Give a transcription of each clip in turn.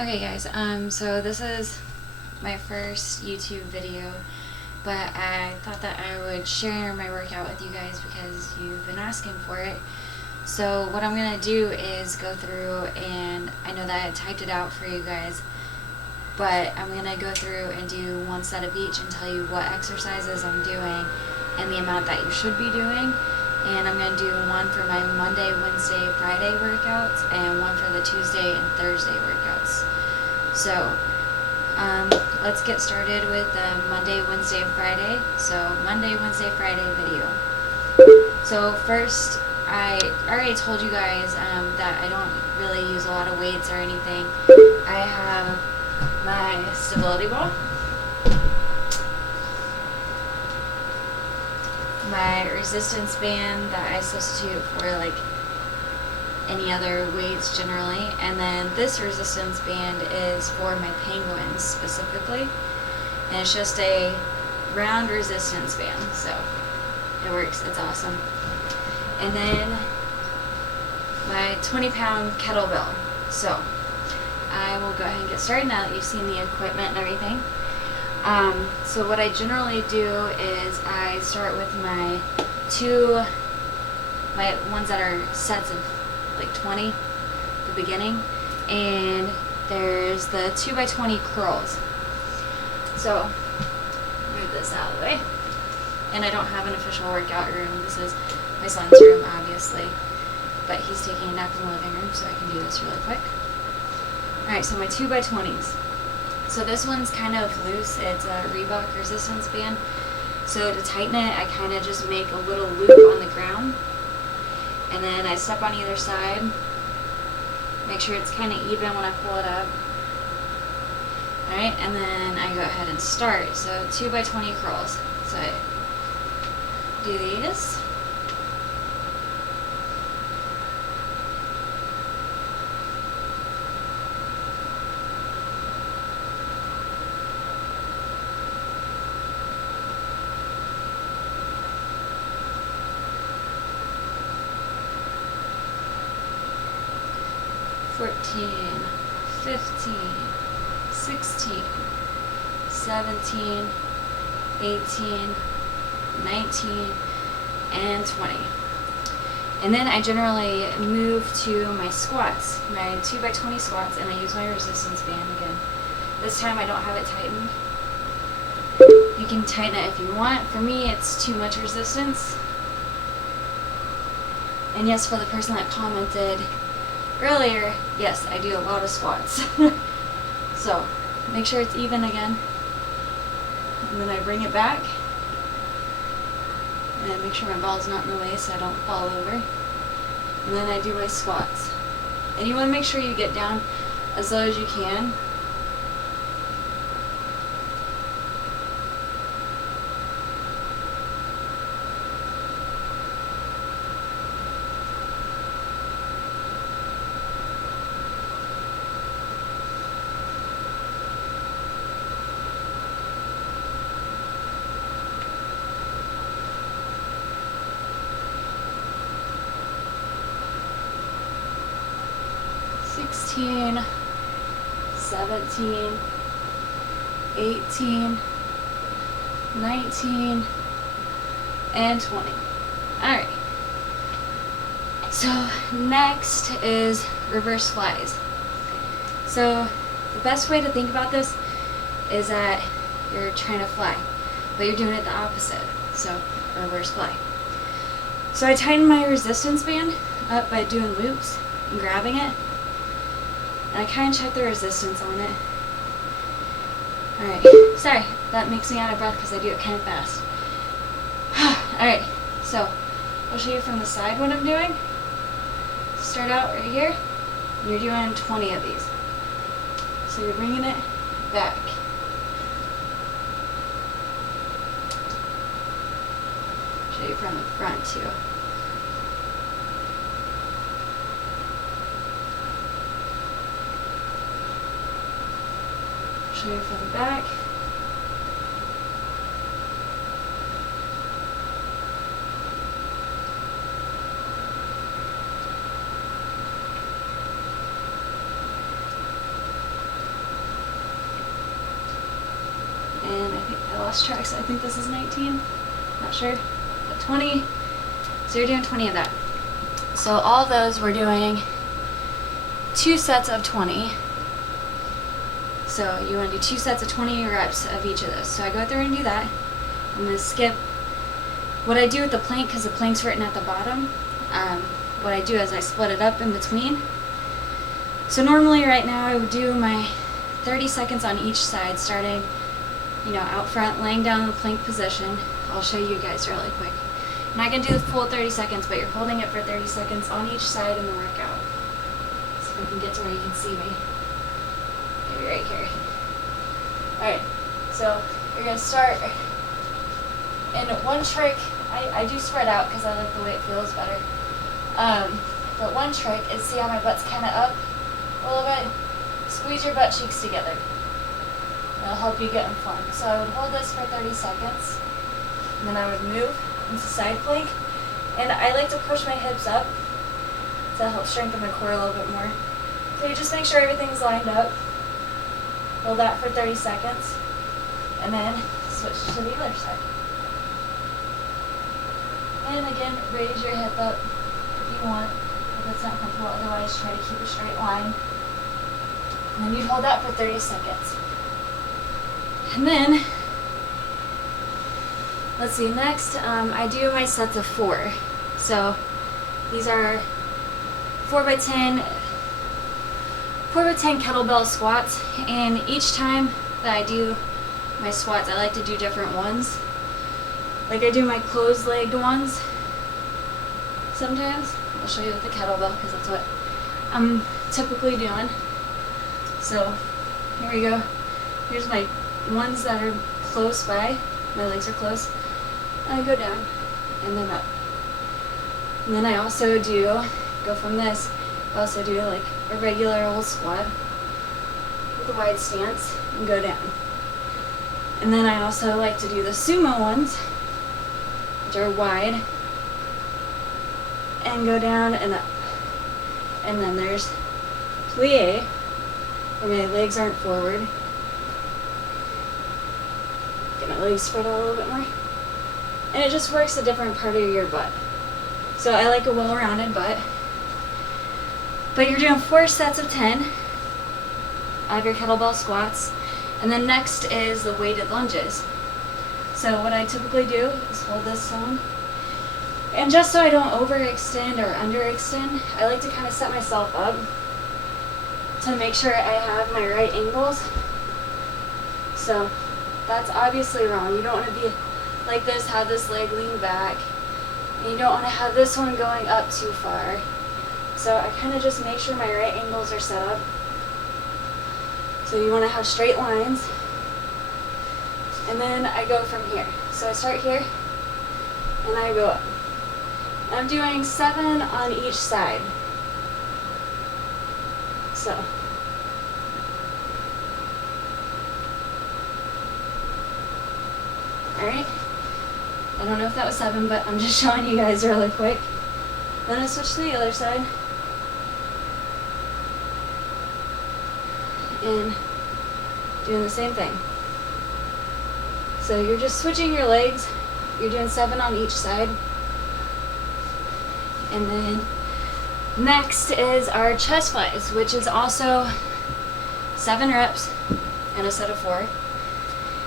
Okay guys, so this is my first YouTube video, but I thought that I would share my workout with you guys because you've been asking for it. So what I'm going to do is go through, and I know that I typed it out for you guys, but I'm going to go through and do one set of each and tell you what exercises I'm doing and the amount that you should be doing. And I'm going to do one for my Monday, Wednesday, Friday workouts and one for the Tuesday and Thursday workouts. So let's get started with the Monday, Wednesday, and Friday. So Monday, Wednesday, Friday video. So first, I already told you guys that I don't really use a lot of weights or anything. I have my stability ball, my resistance band that I substitute for like any other weights generally, and then this resistance band is for my penguins specifically, and it's just a round resistance band, so it works, it's awesome. And then my 20-pound kettlebell. So I will go ahead and get started now that you've seen the equipment and everything. So what I generally do is I start with my ones that are sets of like 20, the beginning, and there's the 2x20 curls. So move this out of the way. And I don't have an official workout room. This is my son's room, obviously, but he's taking a nap in the living room, so I can do this really quick. Alright, so my 2x20s. So this one's kind of loose. It's a Reebok resistance band. So to tighten it, I kind of just make a little loop on the ground, and then I step on either side. Make sure it's kind of even when I pull it up. Alright, and then I go ahead and start. So 2x20 curls. So I do these. 14, 15, 16, 17, 18, 19, and 20. And then I generally move to my squats, my 2x20 squats, and I use my resistance band again. This time I don't have it tightened. You can tighten it if you want. For me, it's too much resistance. And yes, for the person that commented earlier, yes, I do a lot of squats. So make sure it's even again, and then I bring it back and make sure my ball's not in the way so I don't fall over, and then I do my squats. And you want to make sure you get down as low as you can. (16, 17, 18, 19, and 20. Alright. So next is reverse flies. So the best way to think about this is that you're trying to fly, but you're doing it the opposite. So reverse fly. So I tighten my resistance band up by doing loops and grabbing it. And I kind of check the resistance on it. Alright, sorry, that makes me out of breath because I do it kind of fast. Alright, so I'll show you from the side what I'm doing. Start out right here, and you're doing 20 of these. So you're bringing it back. Show you from the front too. Show you from the back. and I think I lost track, so I think this is 19, not sure, but 20, so you're doing 20 of that. So all of those we're doing 2 sets of 20. So you want to do 2 sets of 20 reps of each of those. So I go through and do that. I'm going to skip what I do with the plank because the plank's written at the bottom. What I do is I split it up in between. So normally right now I would do my 30 seconds on each side, starting, out front, laying down in the plank position. I'll show you guys really quick. I'm not going to do the full 30 seconds, but you're holding it for 30 seconds on each side in the workout. So if I can get to where you can see me. Maybe right here. Alright, so you're going to start. And one trick, I do spread out because I like the way it feels better. But one trick is, see how my butt's kind of up a little bit? Squeeze your butt cheeks together. It'll help you get in form. So I would hold this for 30 seconds. And then I would move into side plank. And I like to push my hips up to help strengthen my core a little bit more. So you just make sure everything's lined up. Hold that for 30 seconds. And then switch to the other side. And again, raise your hip up if you want, if it's not comfortable. Otherwise, try to keep a straight line. And then you hold that for 30 seconds. And then, let's see, next I do my sets of 4. So these are 4x10 kettlebell squats. And each time that I do my squats, I like to do different ones. Like I do my closed-legged ones sometimes. I'll show you with the kettlebell because that's what I'm typically doing. So here we go. Here's my ones that are close by. My legs are close. And I go down and then up. And then I also go from this, I also do like a regular old squat with a wide stance and go down. And then I also like to do the sumo ones, which are wide, and go down and up. And then there's plie, where my legs aren't forward. Get my legs spread out a little bit more. And it just works a different part of your butt. So I like a well-rounded butt. But you're doing 4 sets of 10 of your kettlebell squats. And then next is the weighted lunges. So what I typically do is hold this on. And just so I don't overextend or underextend, I like to kind of set myself up to make sure I have my right angles. So that's obviously wrong. You don't want to be like this, have this leg lean back. And you don't want to have this one going up too far. So I kind of just make sure my right angles are set up. So you want to have straight lines. And then I go from here. So I start here and I go up. I'm doing 7 on each side. So alright. I don't know if that was 7, but I'm just showing you guys really quick. Then I switch to the other side. And doing the same thing. So you're just switching your legs. You're doing 7 on each side. And then next is our chest flies, which is also 7 reps and a set of 4. And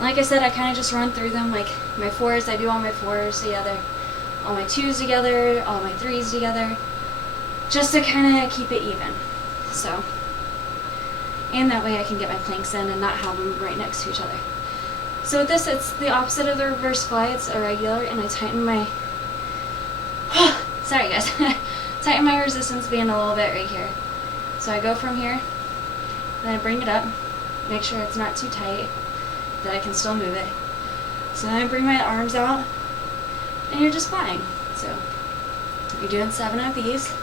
like I said, I kind of just run through them. Like my 4s, I do all my 4s together, all my 2s together, all my 3s together, just to kind of keep it even. So, and that way I can get my planks in and not have them right next to each other. So with this, it's the opposite of the reverse fly. It's irregular, and I tighten my sorry guys, tighten my resistance band a little bit right here. So I go from here, then I bring it up, make sure it's not too tight, that I can still move it. So then I bring my arms out, and you're just flying. So you're doing 7 of these,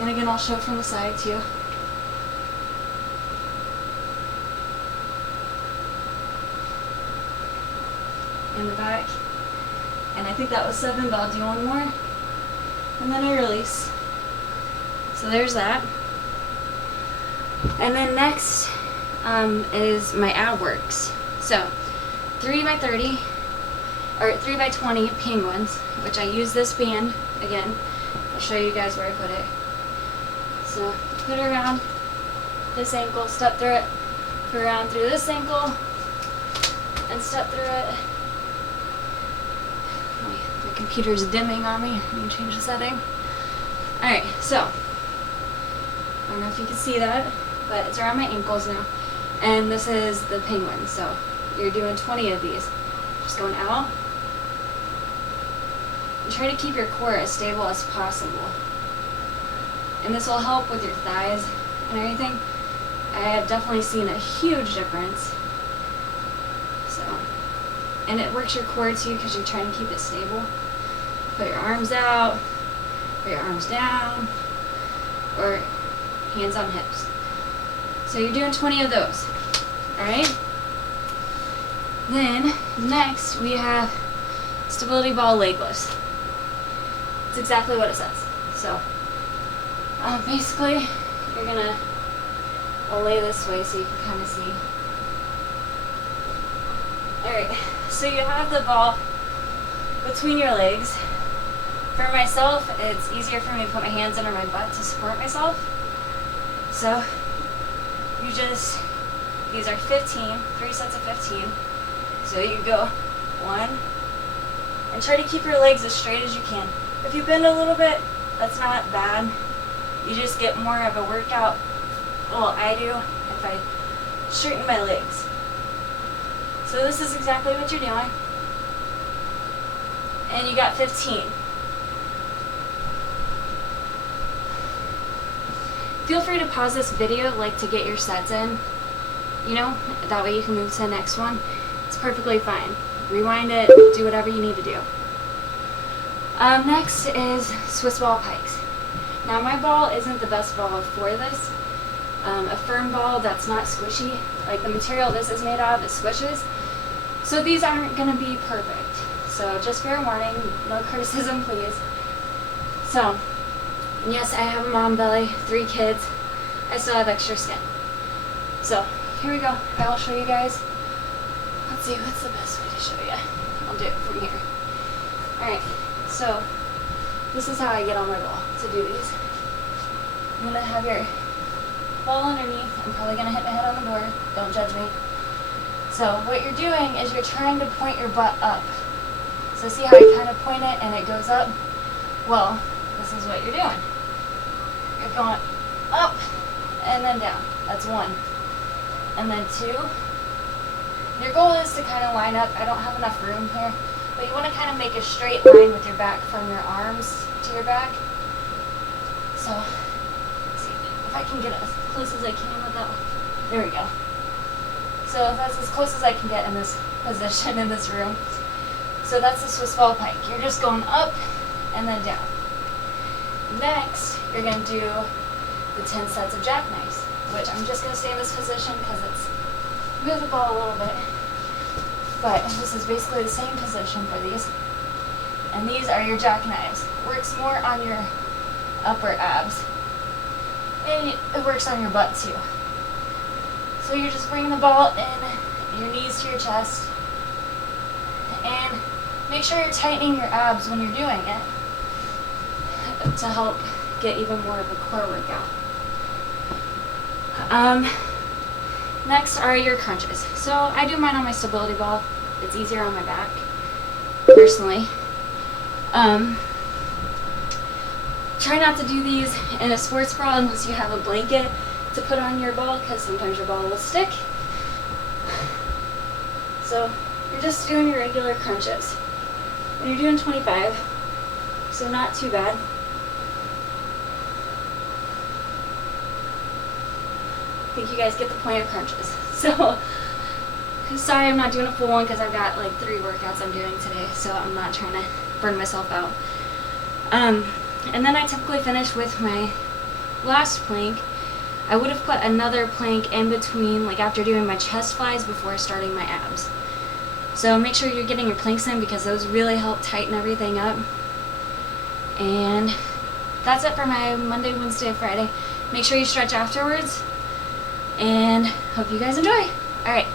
and again I'll show from the side too. In the back, and I think that was 7, but I'll do 1 more, and then I release. So there's that. And then next is my ab works. So 3 by 30 or 3 by 20 penguins, which I use this band again. I'll show you guys where I put it. So put it around this ankle, step through it, put it around through this ankle, and step through it. The computer's dimming on me. Let me change the setting. Alright, so I don't know if you can see that, but it's around my ankles now. And this is the penguin. So you're doing 20 of these. Just going out. And try to keep your core as stable as possible. And this will help with your thighs and everything. I have definitely seen a huge difference. So, and it works your core too because you're trying to keep it stable. Put your arms out, put your arms down, or hands on hips. So you're doing 20 of those. Alright? Then, next we have stability ball leg lifts. It's exactly what it says. So, basically, you're gonna, I'll lay this way so you can kind of see. Alright, so you have the ball between your legs. For myself, it's easier for me to put my hands under my butt to support myself. So, you just, these are 15, 3 sets of 15. So you go 1, and try to keep your legs as straight as you can. If you bend a little bit, that's not bad. You just get more of a workout. Well, I do if I straighten my legs. So this is exactly what you're doing. And you got 15. Feel free to pause this video, like, to get your sets in. You know, that way you can move to the next one. It's perfectly fine. Rewind it, do whatever you need to do. Next is Swiss ball pikes. Now my ball isn't the best ball for this. A firm ball that's not squishy, like the material this is made of, it squishes. So these aren't going to be perfect. So just fair warning, no criticism please. So, yes, I have a mom belly, 3 kids. I still have extra skin. So, here we go. I'll show you guys. Let's see, what's the best way to show you? I'll do it from here. Alright, so this is how I get on my ball to do these. I'm going to have your ball underneath. I'm probably going to hit my head on the door. Don't judge me. So what you're doing is you're trying to point your butt up. So see how I kind of point it and it goes up? Well, this is what you're doing. You're going up and then down. That's 1. And then 2. Your goal is to kind of line up. I don't have enough room here, but you want to kind of make a straight line with your back from your arms to your back. So, let's see if I can get as close as I can with that one. There we go. So that's as close as I can get in this position in this room. So that's the Swiss ball pike. You're just going up and then down. Next, you're going to do the 10 sets of jackknives, which I'm just going to stay in this position because it's move the ball a little bit. But this is basically the same position for these. And these are your jackknives. Works more on your upper abs. And it works on your butt too. So you're just bringing the ball in, your knees to your chest. And make sure you're tightening your abs when you're doing it to help get even more of a core workout. Next are your crunches. So I do mine on my stability ball. It's easier on my back, personally. Try not to do these in a sports bra unless you have a blanket to put on your ball, because sometimes your ball will stick. So you're just doing your regular crunches. And you're doing 25, so not too bad. I think you guys get the point of crunches. So, sorry I'm not doing a full one because I've got like 3 workouts I'm doing today, so I'm not trying to burn myself out. And then I typically finish with my last plank. I would have put another plank in between, like after doing my chest flies before starting my abs. So make sure you're getting your planks in because those really help tighten everything up. And that's it for my Monday, Wednesday, Friday. Make sure you stretch afterwards. And hope you guys enjoy. Alright.